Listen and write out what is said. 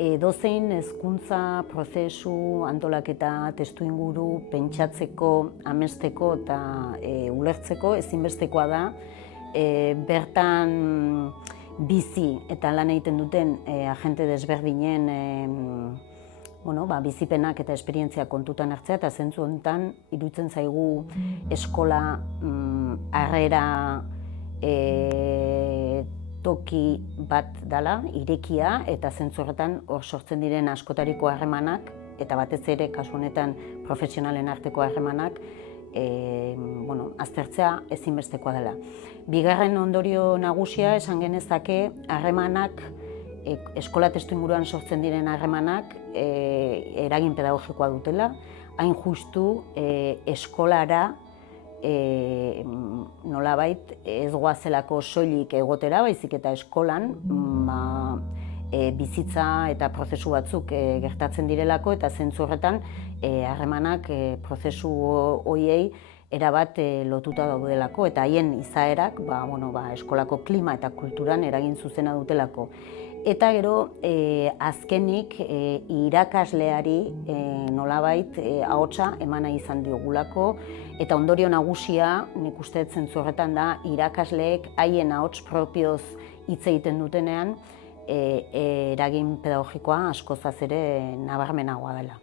Edozein hezkuntza prozesu, antolaketa, testuinguru pentsatzeko, amesteko eta ulertzeko ezinbestekoa da bertan bizi eta lan egiten duten agente desberdinen bizipenak eta esperientzia kontutan hartzea, eta zentzu honetan iruditzen zaigu eskola harrera toki bat dela, irekia, eta zentzu horretan hor sortzen diren askotariko harremanak, eta batez ere kasu honetan profesionalen arteko harremanak, aztertzea ezinbestekoa dela. Bigarren ondorio nagusia esan genezake harremanak, eskola testuinguruan sortzen diren harremanak eragin pedagogikoa dutela, hain justu eskolara nolabait ez goazelako soilik egotera, baizik eta eskolan bizitza eta prozesu batzuk gertatzen direlako, eta zentzu horretan harremanak prozesu horiei erabat lotuta daudelako, eta haien izaerak eskolako klima eta kulturan eragin zuzena dutelako. Eta gero, azkenik irakasleari nolabait ahotsa eman nahi izan diogulako, eta ondorio nagusia, nik uste zentzu horretan da, irakasleek haien ahots propioz hitz egiten dutenean, eragin pedagogikoa askozaz ere nabarmenagoa dela.